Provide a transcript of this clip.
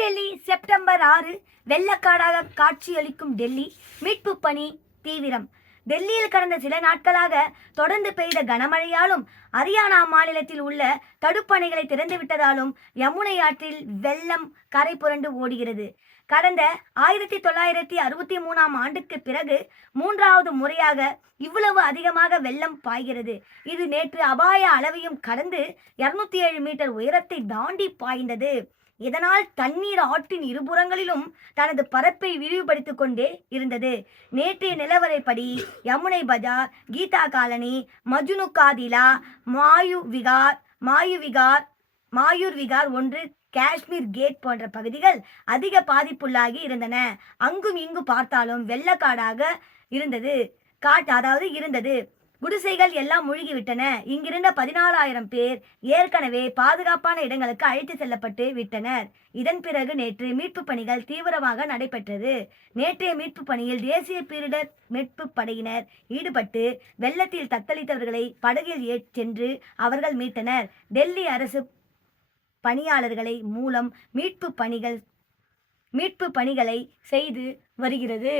புதுடெல்லி September ஆறு வெள்ளக்காடாக காட்சியளிக்கும் டெல்லி மீட்பு பணி தீவிரம். டெல்லியில் கடந்த சில நாட்களாக தொடர்ந்து பெய்த கனமழையாலும் ஹரியானா மாநிலத்தில் உள்ள தடுப்பணைகளை திறந்துவிட்டதாலும் யமுனை ஆற்றில் வெள்ளம் கரை புரண்டு ஓடுகிறது. கடந்த ஆயிரத்தி தொள்ளாயிரத்தி அறுபத்தி மூணாம் ஆண்டுக்கு பிறகு மூன்றாவது முறையாக இவ்வளவு அதிகமாக வெள்ளம் பாய்கிறது. இது நேற்று அபாய அளவையும் கடந்து இருநூத்தி ஏழு மீட்டர் உயரத்தை தாண்டி பாய்ந்தது. இதனால் தண்ணீர் ஆற்றின் இருபுறங்களிலும் தனது பரப்பை விரிவுபடுத்திக் கொண்டே இருந்தது. நேற்றைய நிலவரைப்படி யமுனை பஜார் கீதா காலனி மஜுனு காதிலா மாயு விகார் மாயு விகார் மாயூர் விகார் ஒன்று காஷ்மீர் கேட் போன்ற பகுதிகள் அதிக பாதிப்புள்ளாகி இருந்தன. அங்கும் இங்கு பார்த்தாலும் வெள்ளக்காடாக இருந்தது. காட்டு அதாவது இருந்தது. குடிசைகள் எல்லாம் மூழ்கிவிட்டன. இங்கிருந்த பதினாலாயிரம் பேர் ஏற்கனவே பாதுகாப்பான இடங்களுக்கு அழைத்து செல்லப்பட்டு விட்டனர். இதன் பிறகு நேற்று மீட்பு பணிகள் தீவிரமாக நடைபெற்றது. நேற்றைய மீட்பு பணியில் தேசிய பேரிடர் மீட்பு படையினர் ஈடுபட்டு வெள்ளத்தில் தத்தளித்தவர்களை படகில் ஏற் சென்று அவர்கள் மீட்டனர். டெல்லி அரசு பணியாளர்களை மூலம் மீட்பு பணிகள் மீட்பு பணிகளை செய்து வருகிறது.